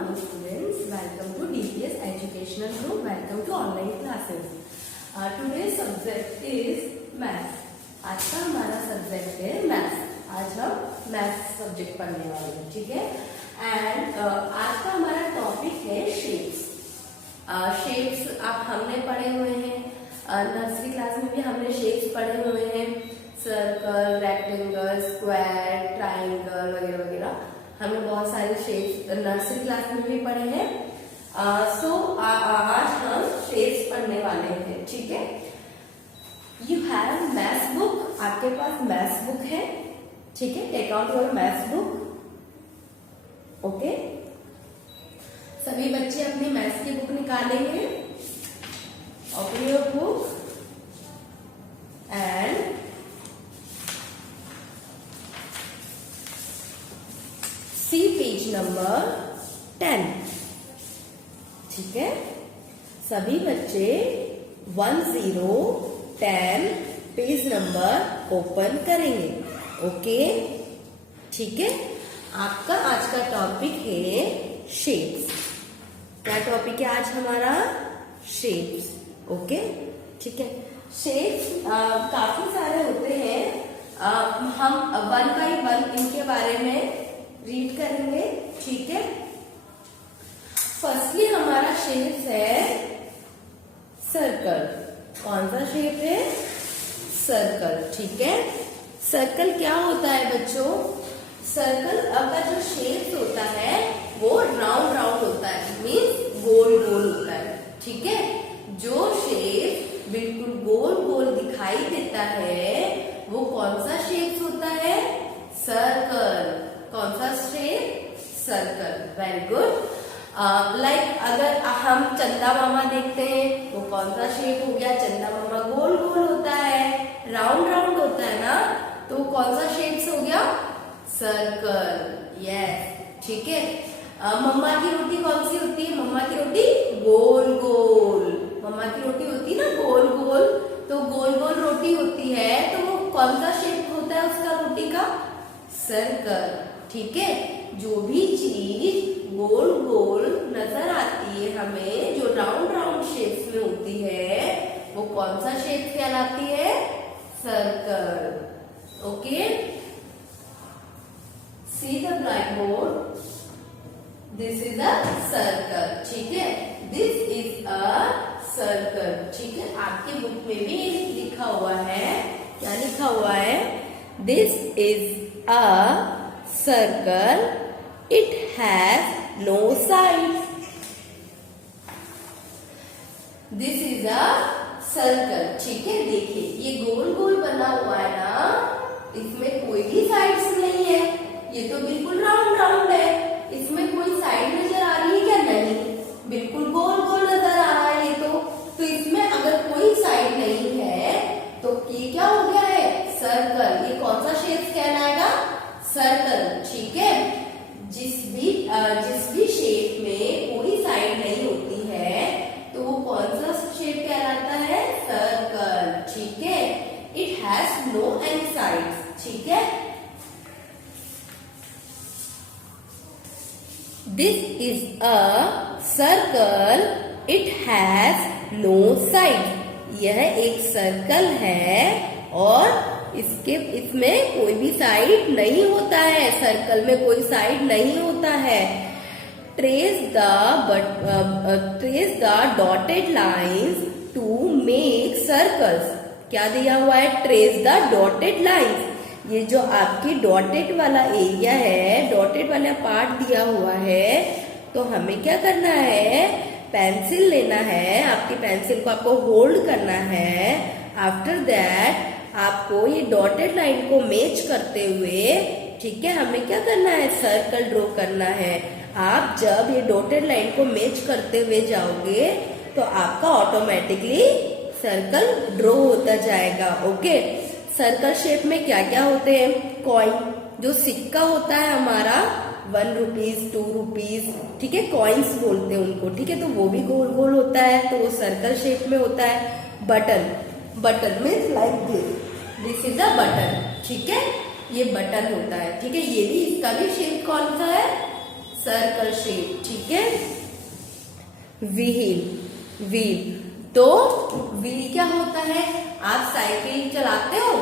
morning students, welcome to DPS Educational Group, welcome to online classes. Today's subject is maths. आज का हमारा subject है maths. आज हम मैथ्स सब्जेक्ट पढ़ने वाले हैं, ठीक है। एंड आज का हमारा टॉपिक है शेप्स। शेप्स आप हमने पढ़े हुए हैं, नर्सरी क्लास में भी हमने शेप्स पढ़े हुए हैं, सर्कल, रेक्टेंगल, स्क्वायर, ट्राइंगल वगैरह वगैरह। हमने बहुत सारे शेप्स नर्सरी क्लास में भी पढ़े हैं। सो आज हम शेप्स पढ़ने वाले हैं, ठीक है। यू हैव मैथ्स बुक, आपके पास मैथ्स बुक है, ठीक है। Take out your maths book, okay. सभी बच्चे अपनी मैथ्स की बुक निकालेंगे। Open your book and see page number 10, ठीक है। सभी बच्चे 10 पेज नंबर ओपन करेंगे, ओके, ठीक है। आपका आज का टॉपिक है शेप्स। क्या टॉपिक है आज हमारा? शेप्स, ओके, ठीक है। शेप्स काफी सारे होते हैं। हम वन बाय वन इनके बारे में रीड करेंगे, ठीक है। फर्स्टली हमारा शेप है सर्कल। कौन सा शेप है? सर्कल, ठीक है। सर्कल क्या होता है बच्चों? सर्कल का जो शेप होता है वो राउंड राउंड होता है, मीन्स गोल गोल होता है, ठीक है। जो शेप बिल्कुल गोल गोल दिखाई देता है वो कौन सा शेप होता है? सर्कल। कौन सा shape? Circle. Very good. Like अगर हम चंदा मामा देखते हैं वो कौन सा शेप हो गया? चंदा मामा गोल गोल होता है, राउंड राउंड होता है ना, तो कौन सा शेप हो गया? सर्कल। यस, ठीक है। मम्मा की रोटी कौन सी होती है? मम्मा की रोटी गोल गोल। मम्मा की रोटी होती है ना गोल गोल, तो गोल गोल रोटी होती है, तो वो कौन सा शेप होता है उसका रोटी का? सर्कल, ठीक है। जो भी चीज गोल गोल नजर आती है हमें, जो राउंड राउंड शेप में होती है, वो कौन सा शेप कहलाती है? Circle, okay. See the black board, this is a circle, ठीक है। दिस इज अ सर्कल, ठीक है। आपकी बुक में भी लिखा हुआ है, क्या लिखा हुआ है? This is a circle, it has no sides. This is a circle, ठीक है। देखिए ये गोल गोल बना हुआ है ना, इसमें कोई भी साइड्स नहीं है, ये तो बिल्कुल राउंड राउंड है। इसमें कोई साइड नजर आ रही है क्या? नहीं, बिल्कुल गोल गोल नजर आ रहा है ये तो इसमें अगर कोई साइड नहीं है तो ये क्या हो गया है? सर्कल। ये कौन सा शेप कहलाएगा? सर्कल, ठीक है। जिस भी शेप में कोई साइड नहीं होती है तो वो कौन सा शेप कहलाता है? सर्कल, ठीक है। It has no any sides, ठीक है। This is a circle, it has no side. यह एक सर्कल है और इसमें कोई भी साइड नहीं होता है। सर्कल में कोई साइड नहीं होता है। Trace the dotted lines to make circles. क्या दिया हुआ है? Trace the dotted lines. ये जो आपकी डॉटेड वाला एरिया है, डॉटेड वाला पार्ट दिया हुआ है, तो हमें क्या करना है? पेंसिल लेना है। आपकी पेंसिल को आपको होल्ड करना है। आफ्टर दैट आपको ये डॉटेड लाइन को मैच करते हुए, ठीक है, हमें क्या करना है? सर्कल ड्रॉ करना है। आप जब ये डॉटेड लाइन को मैच करते हुए जाओगे तो आपका ऑटोमेटिकली सर्कल ड्रॉ होता जाएगा, ओके। सर्कल शेप में क्या क्या होते हैं? कॉइन, जो सिक्का होता है हमारा 1 रुपीज 2 रुपीज, ठीक है, कॉइन्स बोलते हैं उनको, ठीक है, तो वो भी गोल गोल होता है, तो वो सर्कल शेप में होता है। Button means like this is a button, ठीक है, ये बटन होता है, ठीक है। ये भी, इसका भी शेप कौन सा है? सर्कल शेप, ठीक है। व्हील, व्हील तो व्हील क्या होता है, आप साइकिल चलाते हो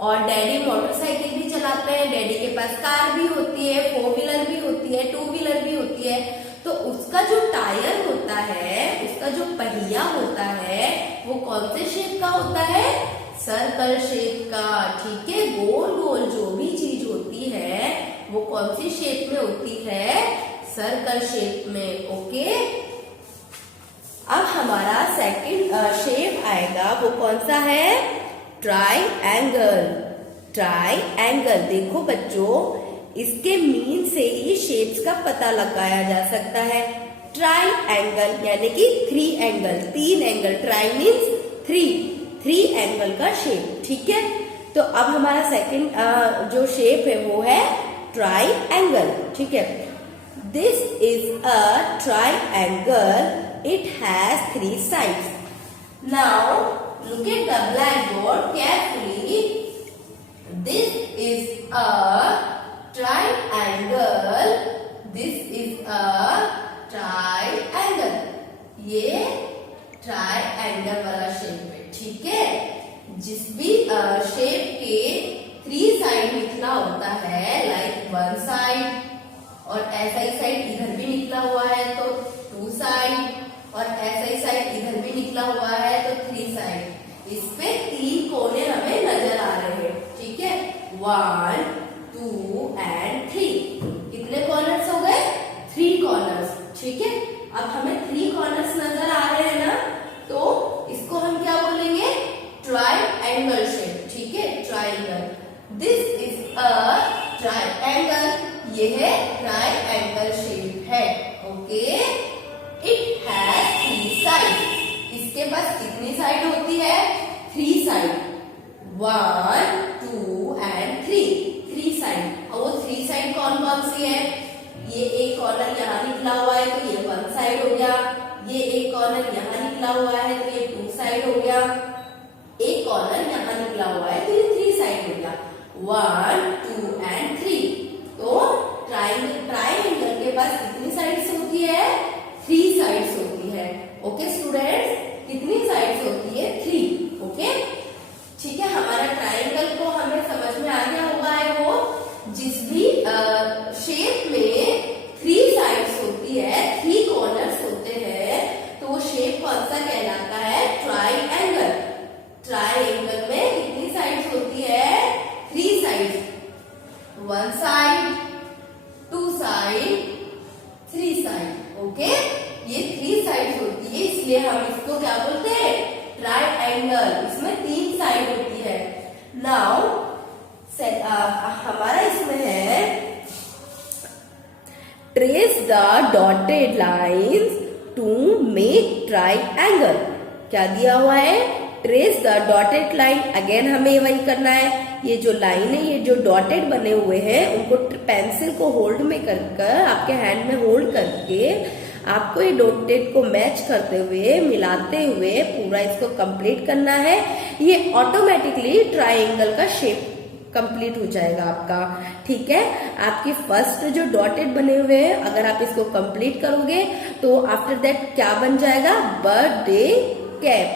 और डैडी मोटरसाइकिल भी चलाते हैं, डैडी के पास कार भी होती है, 4 व्हीलर भी होती है, 2 व्हीलर भी होती है। तो उसका जो टायर होता है, उसका जो पहिया होता है, वो कौन से शेप का होता है, सर्कल शेप का, ठीक है। गोल गोल जो भी चीज होती है वो कौन सी शेप में होती है, सर्कल शेप में, ओके। अब हमारा सेकंड शेप आएगा, वो कौन सा है, ट्राइएंगल। ट्राइएंगल देखो बच्चों, इसके मीन से ही शेप्स का पता लगाया जा सकता है। ट्राइएंगल यानी कि 3 angle, 3 angle, try means 3 angle का शेप, ठीक है। तो अब हमारा सेकंड जो शेप है वो है ट्राइएंगल, ठीक है। This is a triangle, it has 3 sides. Now look at the blackboard carefully. This is a triangle. This is a triangle. ये ट्राइएंगल वाला शेप है, ठीक है। जिस भी शेप के 3 साइड निकला होता है, लाइक 1 साइड, और ऐसा ही साइड इधर भी निकला हुआ है तो 2 साइड, और ऐसा ही साइड इधर भी निकला हुआ है तो 3 साइड। इस पे 3 कोने हमें नजर आ रहे हैं, ठीक है। 1, 2 and 3। कितने कॉर्नर्स हो गए, 3 कॉर्नर्स, ठीक है। अब हमें 3 कॉर्नर्स नजर आ रहे हैं ना, तो इसको हम क्या बोलेंगे, ट्राइएंगल शेप, ठीक है, triangle. This is a triangle, ये है ट्राइएंगल शेप है, ओके। इट हैज 3 साइड, इसके पास कितनी साइड होती है, 3 साइड, 1, 2 and 3 साइड। और वो 3 साइड कौन कौन सी है, ये एक कॉर्नर यहाँ निकला हुआ है तो ये 1 साइड हो गया, ये एक कॉर्नर यहाँ निकला हुआ है तो ये 2 साइड हो गया, एक कॉर्नर यहाँ निकला हुआ है तो ये 3 साइड हो गया, 1, 2 and 3। तो ट्राइएंगल के पास कितनी साइड्स होती है, 3 साइड्स होती है, ओके स्टूडेंट्स। कितनी साइड्स होती है, 3, ओके, ठीक है। हमारा ट्राइएंगल को हमें समझ में आ गया होगा, है वो जिस भी शेप में 3 साइड्स होती है, 3 कॉर्नर्स होते हैं, तो वो शेप कौन सा कहलाता है, ट्राइएंगल। ट्राइएंगल में कितनी साइड्स होती है, 3 sides, 1 side, 2 side, 3 side, okay. ये 3 साइड्स होती है, इसलिए हम इसको क्या बोलते हैं, ट्राइएंगल। इसमें 3 साइड होती है। नाउ हमारा इसमें है, trace the dotted lines to make triangle. क्या दिया हुआ है, trace the dotted line. Again हमें वही करना है, ये जो लाइन है, ये जो डॉटेड बने हुए हैं, उनको पेंसिल को होल्ड में कर आपके हैंड में होल्ड करके आपको ये डॉटेड को मैच करते हुए, मिलाते हुए पूरा इसको कंप्लीट करना है। ये ऑटोमेटिकली ट्राइएंगल का शेप कंप्लीट हो जाएगा आपका, ठीक है। आपकी फर्स्ट जो डॉटेड बने हुए हैं, अगर आप इसको कंप्लीट करोगे तो आफ्टर दैट क्या बन जाएगा, बर्थडे कैप,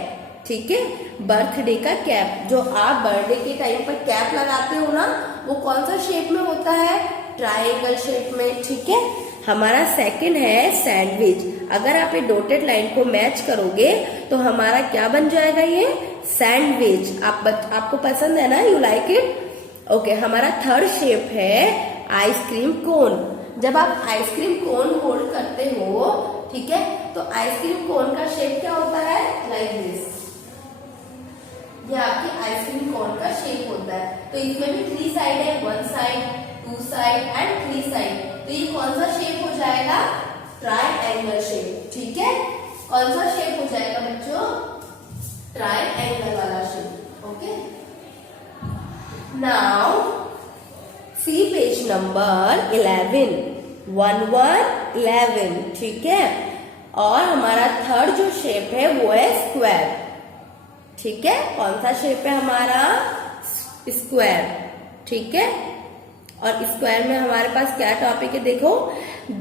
ठीक है। बर्थडे का कैप, जो आप बर्थडे के टाइम पर कैप लगाते हो ना, वो कौन सा शेप में होता है, ट्राइएंगल शेप में, ठीक है। हमारा सेकंड है सैंडविच। अगर आप ये डॉटेड लाइन को मैच करोगे तो हमारा क्या बन जाएगा, ये सैंडविच। आपको पसंद है ना, यू लाइक इट, ओके। हमारा थर्ड शेप है आइसक्रीम कोन। जब आप आइसक्रीम कोन होल्ड करते हो, ठीक है, तो आइसक्रीम कोन का शेप क्या होता है, लाइक दिस। ये आपकी आइसक्रीम कोन का शेप होता है। तो इसमें भी 3 साइड है, 1 साइड, 2 साइड एंड 3 साइड। तो ये कौन सा शेप हो जाएगा, ट्राइएंगल शेप, ठीक है। कौन सा शेप हो जाएगा बच्चों, ट्राइएंगल वाला shape, okay. Now see page number 11, 11, ठीक है। और हमारा थर्ड जो शेप है वो है स्क्वायर, ठीक है। कौन सा शेप है हमारा, स्क्वायर, ठीक है। और स्क्वायर में हमारे पास क्या टॉपिक है, देखो,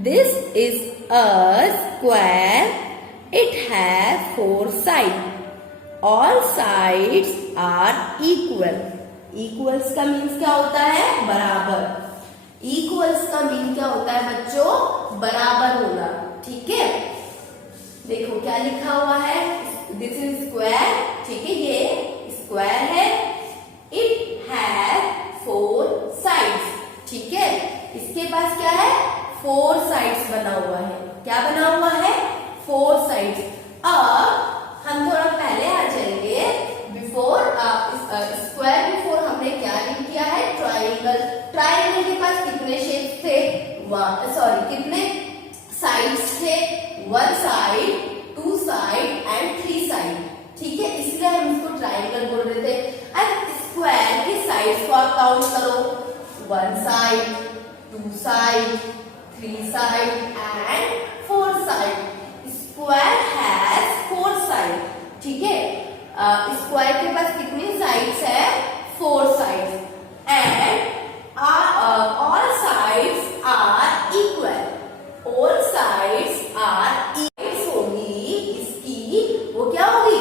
this is a square, it has 4 side, all sides are equal. Equals का मीन्स क्या होता है, बराबर। इक्वल्स का मीन क्या होता है बच्चों, बराबर होना, ठीक है। देखो क्या लिखा हुआ है, दिस इज स्क्वायर, ठीक है, ये स्क्वायर है, इट हैज 4 साइड्स, ठीक है, इसके पास क्या है, 4 साइड्स बना हुआ है। क्या बना हुआ है, 4 साइड्स। अब हम थोड़ा पहले आ जाएंगे, बिफोर स्क्वायर बिफोर हमने क्या लिख किया है, ट्राइंगल। ट्राइंगल के पास कितने शेप्स थे, कितने साइड्स थे, 1 साइड, 2 साइड एंड 3 साइड, ठीक है, इसलिए हम इसको ट्राइंगल बोल रहे थे। अब स्क्वायर के साइड्स को आप काउंट करो, 1 side, 2 side, 3 side and 4 side. Square has 4 side, ठीक है। स्क्वायर के पास कितनी साइड्स है, 4 sides, and all sides are equal. All sides are equal होगी, इसकी वो क्या होगी,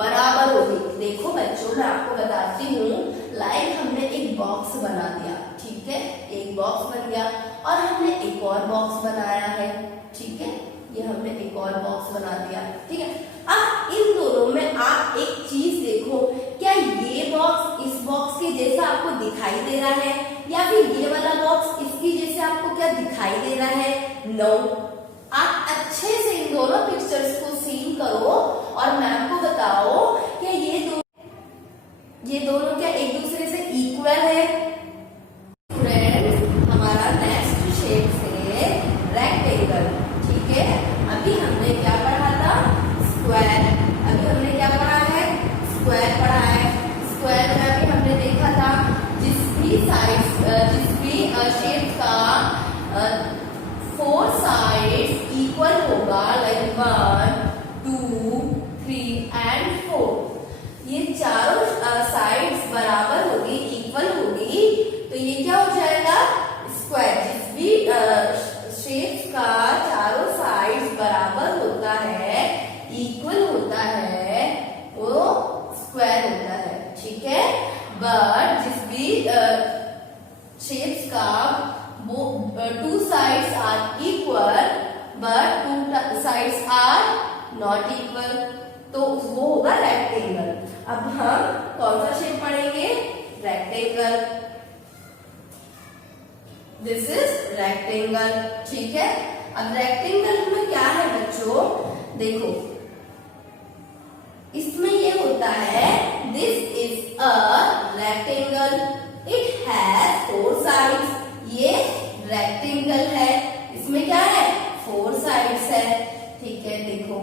बराबर होगी। देखो बच्चों, मैं आपको बताती हूँ, लाइक हमने एक बॉक्स बना दिया, ठीक है, एक बॉक्स बन गया, और हमने एक और बॉक्स बनाया है, ठीक है, ये हमने एक और बॉक्स बना दिया, ठीक है। अब इन दोनों में आप एक चीज देखो, क्या ये बॉक्स इस बॉक्स के जैसा आपको दिखाई दे रहा है, या फिर ये वाला बॉक्स इसकी जैसे आपको क्या दिखाई दे रहा है, नो। आप अच्छे से इन दोनों पिक्चर्स को सीन करो और मैम को बताओ कि ये दोनों क्या एक दूसरे से इक्वल है। फ्रेंड्स, हमारा नेक्स्ट शेप है रेक्टेंगल, ठीक है। अभी हमने क्या पढ़ा था, स्क्वायर। अभी हमने क्या पढ़ा है, स्क्वायर पढ़ा है। स्क्वायर में अभी हमने देखा था, जिस भी शेप का 4 साइड्स इक्वल होगा, लाइक 1, 2, 3 एंड 4, ये चारों साइड्स बराबर होगी, इक्वल होगी, तो ये क्या हो जाएगा, स्क्वायर। जिस भी शेप का चारों साइड्स बराबर होता है, इक्वल होता है, वो स्क्वायर होता है, ठीक है। बट जिस भी शेप्स का वो 2 sides are equal but 2 sides are not equal, तो वो होगा रेक्टेंगल। अब हम कौन सा शेप पढ़ेंगे, रेक्टेंगल। दिस इज रेक्टेंगल, ठीक है। अब रेक्टेंगल में क्या है बच्चों, देखो, इसमें ये होता है, this is a rectangle, it has 4 sides. ये रेक्टेंगल है, इसमें क्या है, 4 साइड्स है, ठीक है। देखो,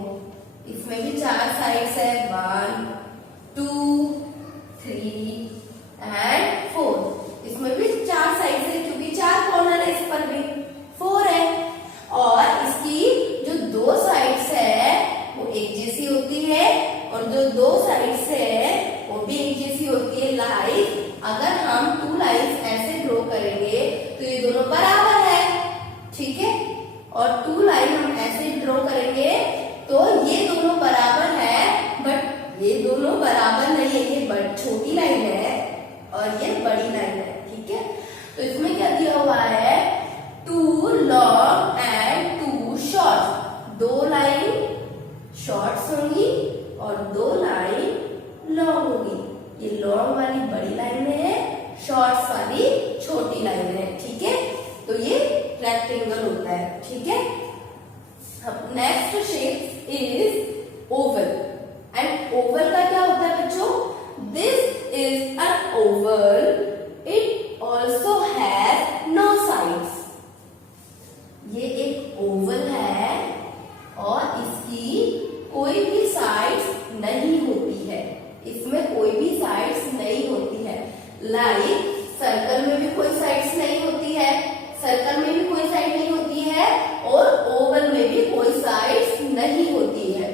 इसमें भी 4 साइड्स है, 1, 2, 3 एंड 4। इसमें भी 4 साइड्स है, क्योंकि 4 कॉर्नर है, इस पर भी 4 है। और इसकी जो 2 साइड्स है वो एक जैसी होती है, और जो 2 साइड्स है वो भी एक जैसी होती है। लाइक अगर हम 2 लाइन्स ऐसे ड्रॉ करेंगे तो ये दोनों बराबर है, ठीक है। और 2 लाइन हम ऐसे ड्रॉ करेंगे तो ये दोनों बराबर है, बट ये दोनों बराबर नहीं है, ये छोटी लाइन है और ये बड़ी लाइन है, ठीक है। तो इसमें क्या दिया हुआ है, 2 long and 2 short. 2 line shorts होंगी और 2 लाइन लॉन्ग होगी। ये लॉन्ग वाली बड़ी लाइन में है, शॉर्ट्स वाली छोटी लाइन में है, ठीक है। तो ये रेक्टेंगल होता है, ठीक है। अब next shape is oval. And oval का क्या होता है बच्चों, this is an oval, it also has no sides. ये एक ओवल है और इसकी कोई भी साइड्स नहीं होती है, इसमें कोई भी साइड्स नहीं होती है। लाइक सर्कल में भी कोई साइड्स नहीं होती है, सर्कल में भी कोई साइड नहीं होती है, और ओवल में भी कोई साइड्स नहीं होती है।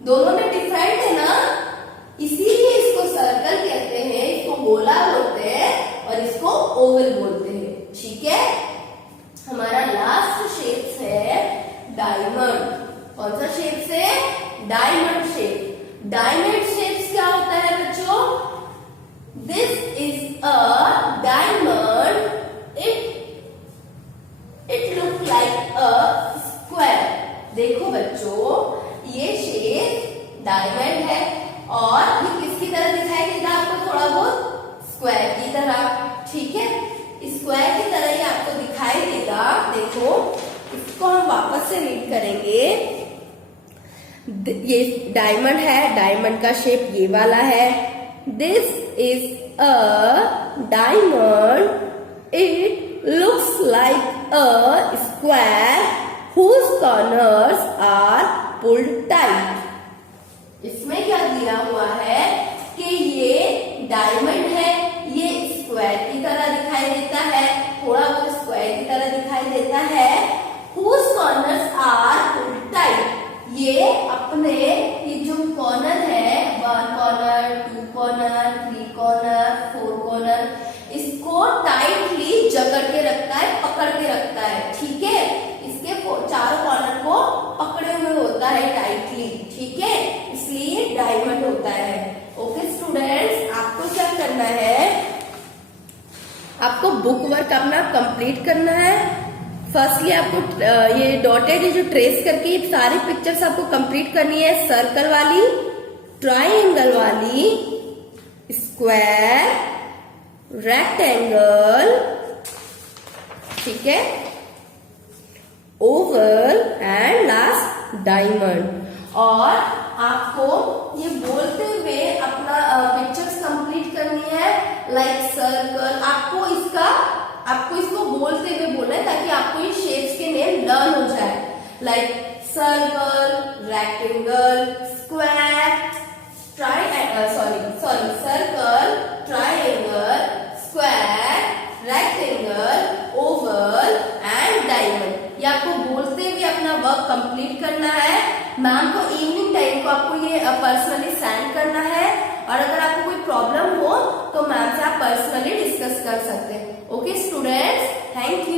दोनों में डिफरेंट है ना, इसीलिए इसको सर्कल कहते हैं, इसको गोला बोलते हैं और इसको ओवल बोलते हैं। ठीक है, हमारा लास्ट शेप है डायमंड। कौन सा शेप है? Diamond shape. डायमंड शेप क्या होता है बच्चों? This is a diamond, it look like a square. देखो बच्चों, ये शेप डायमंड है और ये किसकी तरह दिखाई देगा आपको? थोड़ा बहुत स्क्वायर की तरह। ठीक है, स्क्वायर की तरह ही आपको दिखाई देगा। देखो, इसको हम वापस से रीड करेंगे। ये डायमंड है, डायमंड का शेप ये वाला है। This is a diamond, it looks like a square whose corners are pulled tight. इसमें क्या दिया हुआ है कि ये डायमंड है, ये स्क्वायर की तरह दिखाई देता है, थोड़ा बहुत स्क्वायर की तरह दिखाई देता है। Whose corners are pulled tight, ये अपने ये जो कॉर्नर है, 1 कॉर्नर, 2 कॉर्नर, 3 कॉर्नर, 4 कॉर्नर, इसको टाइटली जकड़ के रखता है, पकड़ के रखता है। ठीक है, इसके चारों कॉर्नर को पकड़े हुए होता है टाइटली। ठीक है, इसलिए डायमंड होता है। ओके स्टूडेंट्स, आपको क्या करना है? आपको बुक वर्क अपना कंप्लीट करना है। फर्स्टली आपको ये डॉटेड जो ट्रेस करके ये सारी पिक्चर्स आपको कंप्लीट करनी है। सर्कल वाली, ट्राइंगल वाली, स्क्वायर, रेक्टेंगल, ठीक है, ओवल एंड लास्ट डायमंड। और आपको ये बोलते हुए अपना पिक्चर्स कंप्लीट करनी है। लाइक सर्कल, आपको इसको बोलते हुए बोलना है ताकि आपको ये शेप्स के नेम लर्न हो जाए। Like circle, rectangle, square, circle, triangle, square, rectangle, Oval and diamond. ये आपको बोलते हुए अपना वर्क कंप्लीट करना है। मैम को इवनिंग टाइम को आपको ये पर्सनली सेंड करना है और अगर आपको कोई प्रॉब्लम हो तो मैम से आप पर्सनली डिस्कस कर सकते हैं। Okay students, thank you.